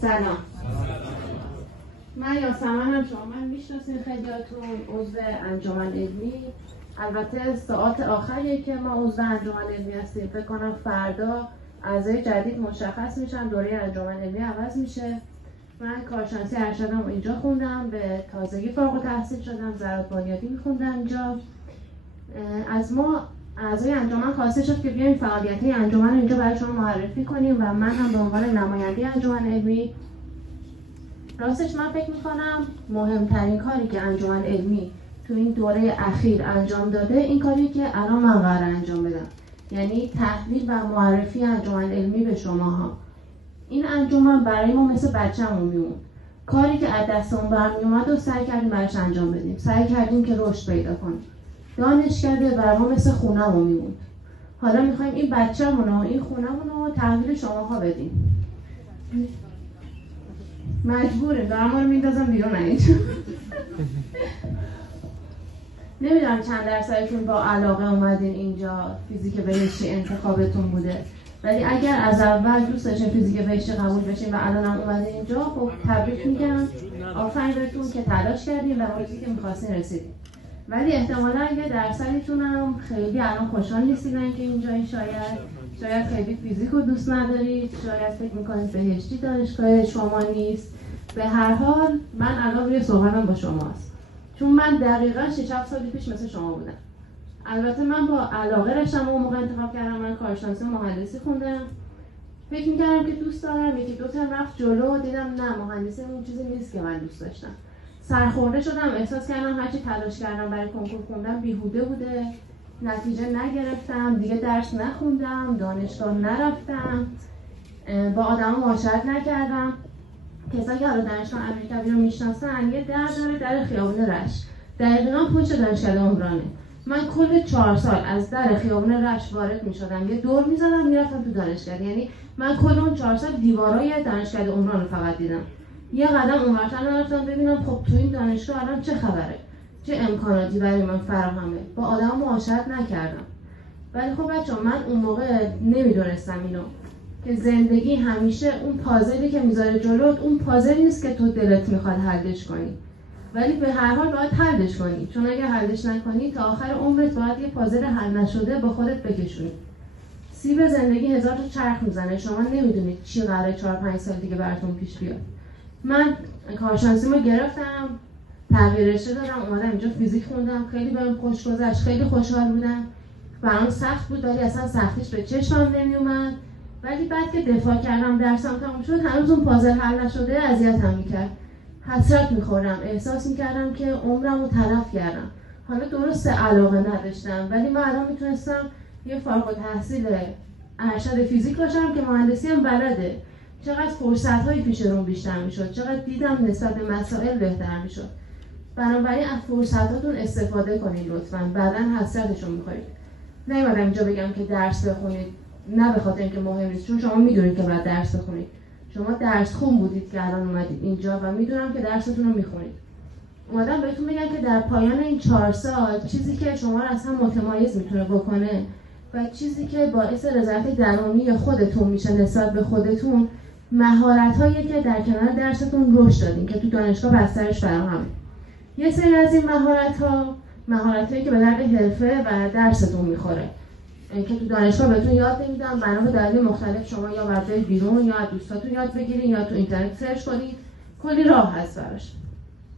سلام. من یاسمنم، شما من میشناسین خیلیاتون، عضو انجمن علمی. البته ساعات آخریه که ما عضو انجمن علمی هستیم. فکر کنم فردا اعضای جدید مشخص میشن، دوره انجمن علمی عوض میشه. من کارشناسی ارشدم اینجا خوندم، به تازگی فارغ التحصیل شدم، زراعت بنیادی میخوندم اینجا. از ما اعضای انجمن خواسته شد که بیایم فعالیت‌های انجمن اینجا برای شما معرفی کنیم و من هم به عنوان نماینده انجمن علمی، راستش من فکر میکنم مهمترین کاری که انجمن علمی تو این دوره اخیر انجام داده این کاری که الان من قراره انجام بدم، یعنی تحلیل و معرفی انجمن علمی به شماها. این انجمن برای ما مثل بچه‌مون میمون. کاری که از دستمون برمیومد و سعی کردیم براش انجام بدیم، سعی کردیم که رشد پیدا کنیم. دانشکده برای ما مثل خونه‌مون میمون. حالا میخوایم این بچه‌مون و این خونه‌مون رو تحویل شماها بدیم. مجبوریم، دارم ما رو میندازم بیرون اینجا. نمیدونم چند درصدتون با علاقه اومدین اینجا، فیزیک بهشتی انتخابتون بوده، ولی اگر از اول دوست داشتین فیزیک بهشتی قبول بشین و الان هم اومدین اینجا، خب تبریک میگم، آفرین بهتون که تلاش کردین و به چیزی که می‌خواستین رسیدین. ولی احتمالاً یه درصدتون هم خیلی الان خوشحال نیستین که اینجا، شاید خیلی فیزیک رو دوست ندارید، شاید فکر میکنید بهشتی دانشگاه شما نیست. به هر حال من الان روی صحبتم با شماست، چون من دقیقاً 6-7 سال پیش مثل شما بودم. البته من با علاقه رشتم اون موقع انتخاب کردم. من کارشناسی مهندسی خوندم، فکر میکردم که دوست دارم، یکی دو ترم رفت جلو دیدم نه، مهندسی اون چیزی نیست که من دوست داشتم. سرخورده شدم، احساس کردم هرچی تلاش کردم برای کنکور خوندم بیهوده بوده، نتیجه نگرفتم، دیگه درس نخوندم، دانشگاه نرفتم، با آدما معاشرت نکردم. کسایی که حالا دانشگاه امیرکبیر رو میشناسن، یه در داره، در خیابون رش، دقیقاً پشت دانشکده عمرانه. من کل 4 سال از در خیابون رش وارد میشدم، یه دور میزدم میرفتم تو دانشکده. یعنی من کل اون 4 سال دیوارای دانشکده عمران رو فقط دیدم. یه قدم اونورتر نرفتم ببینم خب تو این دانشگاه الان چه خبره، چه امکاناتی برای من فراهمه. با آدم معاشرت نکردم. ولی خب بچه‌ها، من اون موقع نمیدونستم اینو، که زندگی همیشه اون پازلی که میذاره جلوت، اون پازل نیست که تو دلت میخواد حلش کنی، ولی به هر حال باید حلش کنی، چون اگه حلش نکنی تا آخر عمرت باید یه پازل حل نشده با خودت بکشونی. سیب زندگی 1000 تا چرخ میزنه، شما نمیدونید چی قراره 4-5 سال دیگه براتون پیش بیاد. من کارشناسیمو گرفتم، تغییر رشته دادم، اومدم اینجا فیزیک خوندم، خیلی بهم خوش گذشت، خیلی خوشحال بودم. برام سخت بود ولی اصلا سختیش به چشمم نمیومد. ولی بعد که دفاع کردم، درسم تموم شد، هنوز اون پازل حل نشده، اذیتم میکرد. حسرت میخوردم، احساس میکردم که عمرمو تلف کردم. حالا درسته علاقه نداشتم، ولی من الان میتونستم یه فارغ التحصیل ارشد فیزیک باشم که مهندسی هم بلده. چقدر فرصت‌های پیش روم بیشتر میشد، چقدر دیدم نسبت به مسائل بهتر میشد. بنابراین از فرصتاتون استفاده کنید لطفاً، بعداً حسرتشون می‌خورید. نمی‌دونم اینجا بگم که درس بخونید، نه به خاطر اینکه مهم نیست، چون شما میدونید که باید درس بخونید. شما درس خون بودید که الان اومدید اینجا و میدونم که درستون رو میخونید. اومدم بهتون بگم که در پایان این 4 سال چیزی که شما رو اصلا متمایز میتونه بکنه و چیزی که باعث رضایت درونی خودتون میشه نسبت به خودتون، مهارت‌هایی که در کنار درستون رشد دادین که تو دانشگاه بسترش فراهمه. یه سری از این مهارت‌هایی که به درد حرفه و درستون میخوره، که تو دانشگاه بهتون یاد نمیدن، بنا به دلایل مختلف شما یا برای بیرون یا از دوستاتون یاد بگیرین یا تو اینترنت سرچ کنید، کلی راه هست براش.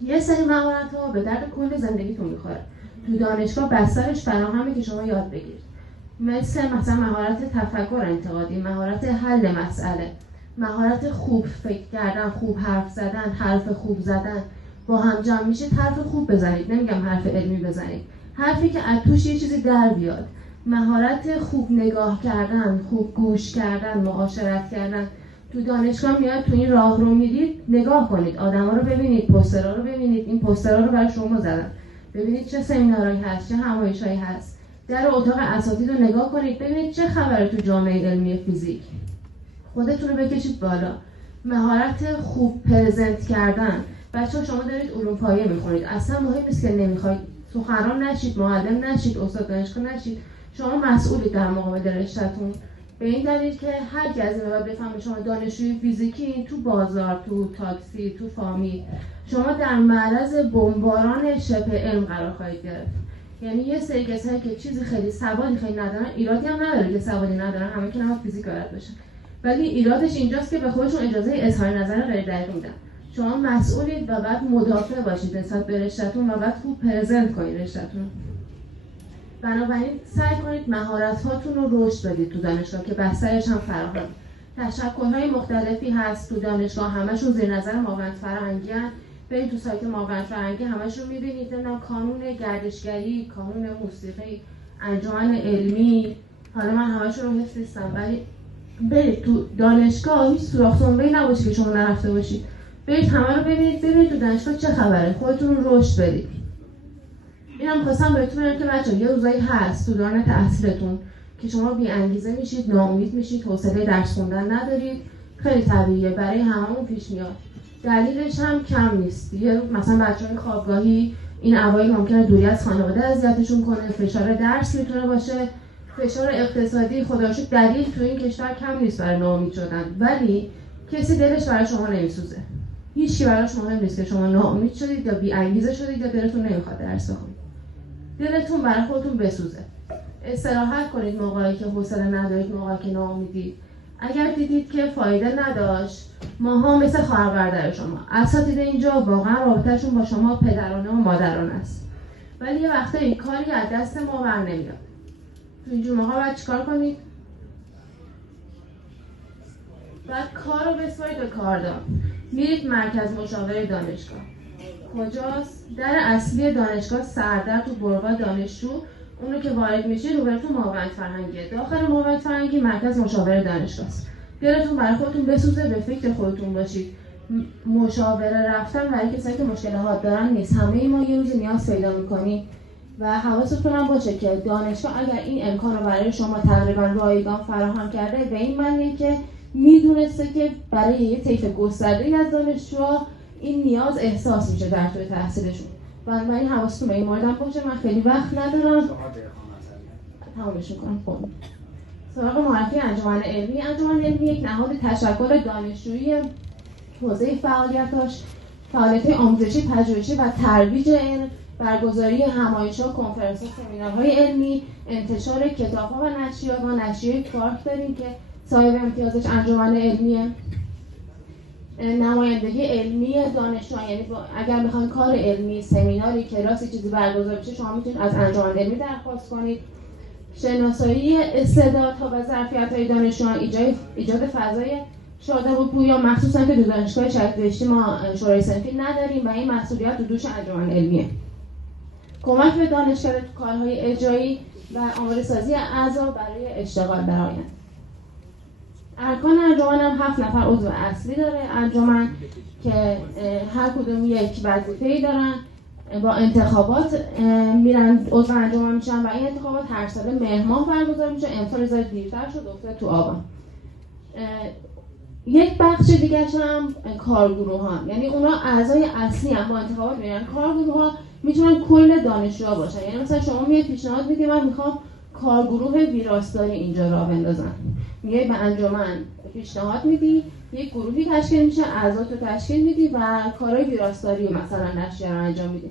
یه سری مهارت‌ها به درد کل زندگیتون میخوره، تو دانشگاه بسترش فراهمه که شما یاد بگیرید. مثلا مهارت تفکر انتقادی، مهارت حل مسئله، مهارت خوب فکر کردن، خوب حرف زدن، حرف خوب زدن. با هم جمع میشید حرف خوب بزنید، نمیگم حرف علمی بزنید، حرفی که از توش یه چیزی در بیاد. مهارت خوب نگاه کردن، خوب گوش کردن، معاشرت کردن. تو دانشگاه میاد تو این راه رو میرید، نگاه کنید، آدما رو ببینید، پوسترها رو ببینید، این پوسترها رو برای شما زدن، ببینید چه سمینارهایی هست، چه همایشایی هست. در اتاق اساتید رو نگاه کنید، ببینید چه خبره تو جامعه علمی فیزیک. خودتون رو بکشید بالا. مهارت خوب پرزنت کردن. بچه‌ها شما دارید علوم پایه میخونید، اصلا مهم نیست که نمیخواید سخنران نشید، معلم نشید، استاد دانشگاه نشید، شما مسئولید در مقابل رشته‌تون. به این دلیل که هر کی از این بعد بفهمه شما دانشجوی فیزیکی تو بازار، تو تاکسی، تو فامیل، شما در معرض بمباران شبه علم قرار خواهید گرفت. یعنی یه سری کسایی که چیزی خیلی سوادی خیلی ندارن، ایرادی هم نداره که سوادی ندارن، همه که نباید فیزیک بلد باشن، ولی ایرادش اینجاست که به خودشون اجازه اظهار نظر غیر دقیق میدن. شما مسئولید و بعد مدافع باشید نسبت به رشته‌تون و بعد خوب پرزنت کنید رشته‌تون. بنابراین سعی کنید مهارت‌هاتون رو رشد بدید تو دانشگاه که بسترش هم فراهم. تشکل‌های مختلفی هست تو دانشگاه، همشون زیر نظر معاونت فرهنگی هستن. برید تو سایت معاونت فرهنگی همشون می‌بینید، نه کانون گردشگری، کانون موسیقی، انجمن علمی، حالا من همشون رو حفظ نیستم، ولی برید تو دانشگاه هیچ سوراخ سنبه‌ای نباشه که شما نرفته باشید. برید همه رو ببینید تو دانشگاه چه خبره، خودتون رو رشد بدید. اینم خواستم بهتون بگم که بچه‌ها یه روزایی هست تو دوران تحصیلتون که شما بی انگیزه میشید، ناامید میشید، حوصله درس خوندن ندارید. خیلی طبیعیه، برای هممون پیش میاد. دلیلش هم کم نیست. یه مثلا بچه‌های خوابگاهی این اوایل ممکنه دوری از خانواده اذیتشون کنه، فشار درس میتونه باشه، فشار اقتصادی، خدا رو شکر دلیل تو این کشور کم نیست برای ناامید شدن، ولی کسی دلش برای شما نمیسوزه. هیچکی براش مهم نیست که شما ناامید شدید یا بی انگیزه شدید یا دلتون نمیخواد درس بخونید. دلتون برای خودتون بسوزه. استراحت کنید موقعی که حوصله ندارید، موقعی که ناامیدید. اگر دیدید که فایده نداشت، ماها مثل خواهر برادر شما. اساتید اینجا واقعا رابطه‌شون با شما پدرانه و مادرانه است. ولی یه وقتایی کاری از دست ما بر نمیاد. تو اینجور موقع باید چیکار کنید؟ بعد کار رو بسپارید به کاردار. میرید مرکز مشاوره دانشگاه. کجاست؟ در اصلی دانشگاه سردر تو برقا دانشجو. اونو که وارد میشید روبرتون معاونت فرهنگیه. داخل معاونت فرهنگی مرکز مشاوره دانشگاه است. دلتون برای خودتون بسوزه، به فکر خودتون باشید. مشاوره رفتن برای کسایی که مشکلات دارن نیست. همه ما یه روزی نیاز پیدا می‌کنیم و حواستون هم باشه که دانشگاه اگر این امکان رو برای شما تقریبا رایگان فراهم کرده، به این معنیه که میدونسته که برای یه طیف گسترده‌ای از دانشجوها این نیاز احساس میشه در طول تحصیلشون. بنابراین حواستون به این مورد هم باشه. من خیلی وقت ندارم، تمامش می‌کنم. خب سراغ معرفی انجمن علمی. انجمن علمی یک نهاد تشکل دانشجویی، حوزه فعالیتاش فعالیت‌های آموزشی، پژوهشی و ترویج علم، برگزاری همایش‌ها، کنفرانس‌ها، سمینارهای علمی، انتشار کتاب‌ها و نشریات. ما نشریه کوارک داریم که صاحب امتیازش انجمن علمیه. نمایندگی علمی دانشجویان، یعنی اگر بخواید کار علمی، سمیناری، کلاسی چیزی برگزار بشه، شما میتونید از انجمن علمی درخواست کنید. شناسایی استعدادها و ظرفیت‌های دانشجویان، ایجاد فضای شاده و پویا، مخصوصا که تو دانشگاه شریف بهشتی ما شورای صنفی نداریم و این مسئولیت رو دوش انجمن علمیه. کمک به دانشگاه تو کارهای اجرایی و آماده سازی اعضا برای اشتغال در آینده. ارکان انجمن هم 7 نفر عضو اصلی داره انجمن که هر کدوم یک وظیفه‌ای دارن. با انتخابات میرن عضو انجمن میشن و این انتخابات هر سال مهر ماه برگزار میشه. امسال زاد دیرتر شد، افتاد تو آبان. یک بخش دیگه هم کارگروهان، یعنی اونا اعضای اصلی هم با انتخابات میرن. کارگروه‌ها میتونن کل دانشجوها باشن، یعنی مثلا شما میاد پیشنهاد میدید من میخوام کارگروه ویراستاری اینجا راه بندازم، میای به انجمن پیشنهاد میدی، یک گروهی تشکیل میشه، اعضا تو تشکیل میدی و کارهای ویراستاری مثلا نشریه رو انجام میدی.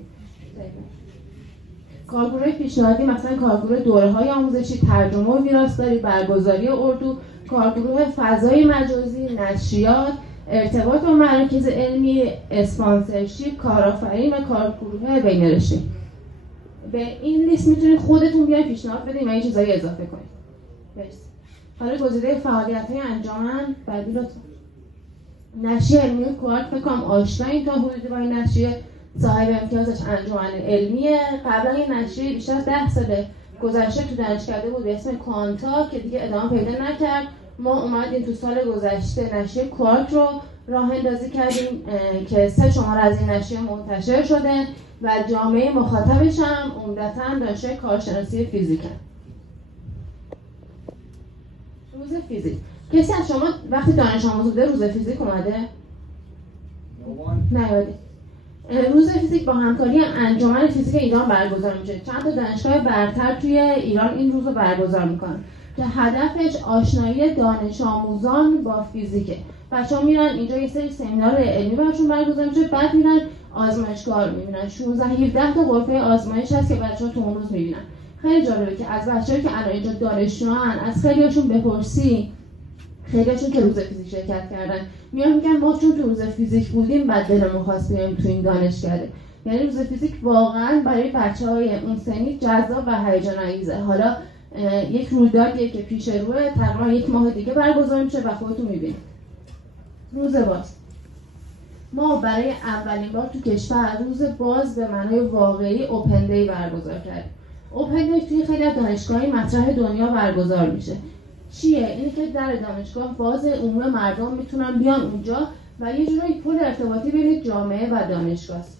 کارگروه پیشنهادی مثلا کارگروه دوره‌های آموزشی، ترجمه و ویراستاری، برگزاری اردو، کارگروه فضای مجازی، نشریات، ارتباط با مراکز علمی، اسپانسرشیپ، کارآفرینی و کارگروه بین‌رشته‌ای. به این لیست میتونید خودتون بیاید پیشنهاد بدید و این چیزایی اضافه کنید. مرسی. حالا گزیده فعالیت‌های انجمن بعدی لطفا. نشریه علمی کوارک فکر کنم آشنایید تا حدودی با این نشریه. صاحب امتیازش انجمن علمیه. قبلا این نشریه بیشتر از 10 سال گذشته تو دانشکده بود به اسم کوانتا که دیگه ادامه پیدا نکرد. ما اومدیم تو سال گذشته نشریه کوارک رو راه اندازی کردیم که 3 شماره از این نشریه منتشر شده و جامعه مخاطبش هم عمدتاً دانشجوی کارشناسی فیزیکن. روز فیزیک. کسی از شما وقتی دانش آموز بوده روز فیزیک اومده؟ نه. روز فیزیک با همکاری انجمن فیزیک ایران برگزار میشه. چند تا دانشگاه برتر توی ایران این روز رو برگزار میکنن. که هدفش آشنایی دانش آموزان با فیزیکه. بچه‌ها میرن اینجا یه سری سمینار علمی براشون برگزار میشه، بعد میرن آزمایشگاه رو میبینن. 16-17 تا غرفه آزمایش هست که بچه‌ها تو اون روز میبینن. خیلی جالبه که از بچه‌هایی که الان اینجا دانشجوان، از خیلی‌هاشون بپرسی، خیلی‌هاشون که روز فیزیک شرکت کردن میان میگن ما چون تو روز فیزیک بودیم بعد دلمون خواست بیایم تو این دانشکده. یعنی روز فیزیک واقعا برای بچه‌های اون سنی جذاب و هیجان انگیزه. حالا یک رویدادیه که پیش روه، تقریبا 1 ماه دیگه برگزار میشه و خودتون میبینید. روز باز ما برای اولین بار تو کشور روز باز به معنای واقعی اوپن دی برگزار کردیم. اوپن دی توی خیلی از دانشگاه‌های مطرح دنیا برگزار میشه. چیه؟ اینه که در دانشگاه باز، عموم مردم میتونن بیان اونجا و یه جورایی پل ارتباطی بین جامعه و دانشگاه است.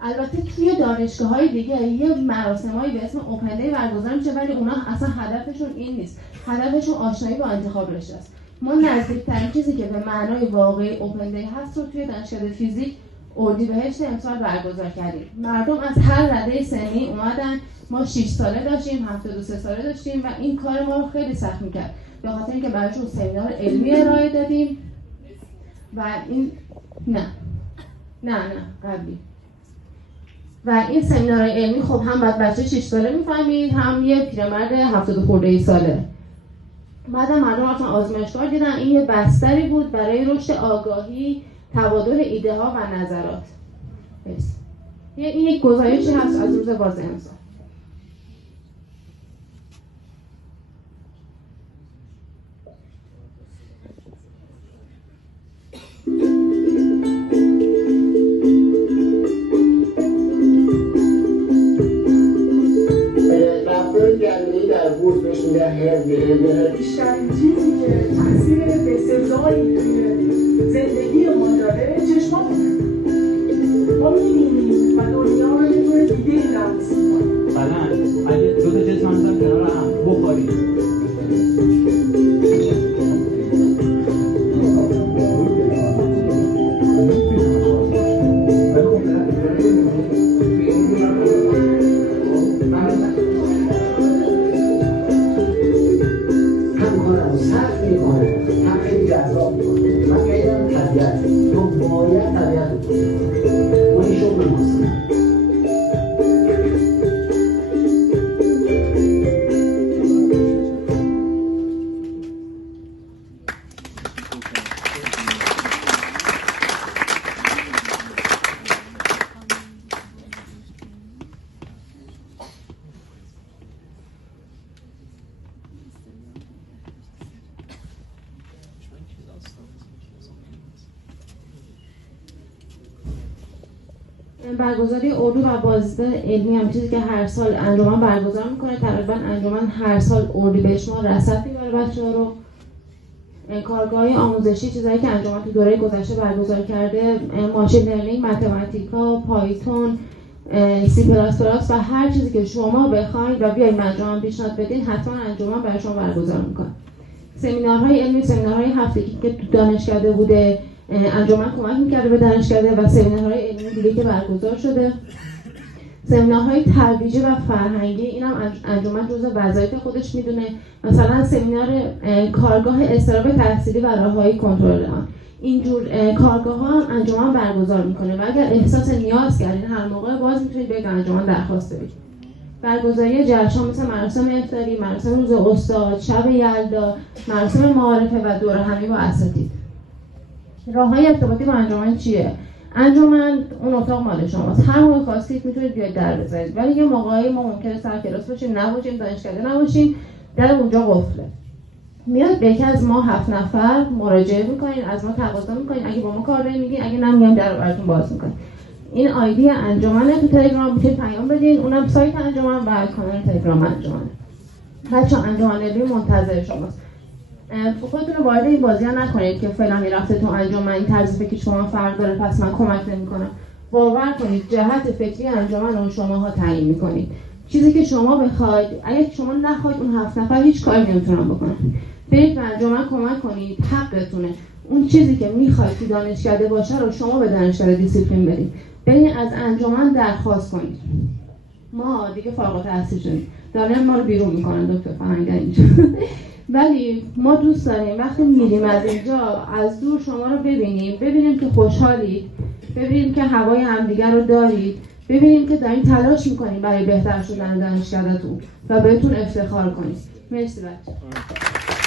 البته توی دانشگاه‌های دیگه یه مراسمایی به اسم اوپن دی برگزار میشه، ولی اونا اصلا هدفشون این نیست. هدفشون آشنایی با انتخاب رشته است. ما نزدیکترین چیزی که به معنای واقعی اوپن دی هست رو توی دانشکده فیزیک اردیبهشت امسال برگزار کردیم. مردم از هر رده سنی اومدن. ما 6 ساله داشتیم، 73 ساله داشتیم و این کار ما رو خیلی سخت می‌کرد. به خاطر اینکه براشون سمینار علمی ارائه دادیم و این نه قبلی. و این سمینار علمی خب هم بعد بچه 6 ساله می‌فهمید، هم یه پیرمرد 70 خورده ساله. بعدم مردم رفتن آزمایشگاه دیدن این یه بستری بود برای رشد آگاهی، تبادل ایده ها و نظرات. این یک گزارشی هست از روز باز امسال. بیشترین چیزی که تاثیر بسزایی توی زندگی ما داره چشمامونه. ما می‌بینیم و دنیا رو یه طور دیگه‌ای لمس می‌کنیم. مثلا اگه 2 تا چشم هم کنار هم بخوریم برگزاری اردو و بازدید علمی هم چیزی که هر سال انجمن برگزار میکنه. تقریبا انجمن هر سال اردیبهشت ماه رصد میبره بچه‌ها رو. کارگاه‌های آموزشی، چیزایی که انجمن تو دوره گذشته برگزار کرده، ماشین لرنینگ، متماتیکا، پایتون، سی پلاس پلاس و هر چیزی که شما بخواید و بیاید انجمن پیشنهاد بدین، حتما انجمن برای شما برگزار میکنه. سمینارهای علمی، سمینارهای هفتگی که تو دانشکده بوده، انجمن کمک می‌کرده به دانشکده و سمینارهای علمی دیگه که برگزار شده. سمینارهای ترویجی و فرهنگی، اینم انجمن جزء وظایف خودش میدونه. مثلا سمینار کارگاه اضطراب تحصیلی و راههای کنترل آن. اینجور کارگاه‌ها هم انجمن برگزار میکنه و اگر احساس نیاز کردین هر موقع باز میتونید به انجمن درخواست بدید. برگزاری جشن‌ها مثل مراسم افطاری، مراسم روز استاد، شب یلدا، مراسم معارفه و دوره همی با اساتید. راه‌های ارتباطی با انجمن چیه؟ انجمن اون اتاق مال شماست. هر موقع خواستید میتونید بیاید در بزنید. ولی یه موقعی ما ممکنه سر کلاس باشیم، نباشیم، دانشکده نباشیم، در اونجا قفله. میاد به یکی از ما 7 نفر مراجعه میکنین، از ما تقاضا میکنین، اگه با ما کار دارین میگین، اگه نمیگین در رو براتون باز میکنین. این آیدی انجمنه، تو تلگرام میتونید پیام بدین، اونم سایت انجمن و کانال تلگرام انجمنه. بچه‌ها انجمن علمی منتظر شماست. خودتون رو وارد این بازی ها نکنید که فلانی رفته تو انجمن، این طرز فکر شما فرق داره پس من کمک نمی‌کنم. باور کنید جهت فکری انجمن اون شماها تعیین می‌کنید. چیزی که شما بخواید، اگه شما نخواید اون 7 نفر هیچ کاری نمیتونن بکنن. برید به انجمن کمک کنید، حقتونه. اون چیزی که می‌خواید تو دانشکده باشه رو شما به دانشکده دیسیپلین بدید. برید از انجمن درخواست کنید. ما دیگه فارغ التحصیل شدیم. دارن ما رو بیرون میکنن دکتر فرهنگ اینجا. ولی ما دوست داریم وقتی میریم از اینجا از دور شما رو ببینیم که خوشحالید، ببینیم که هوای همدیگر رو دارید، ببینیم که دارین تلاش میکنیم برای بهتر شدن دانشکده‌تون و بهتون افتخار کنید. مرسی بچه.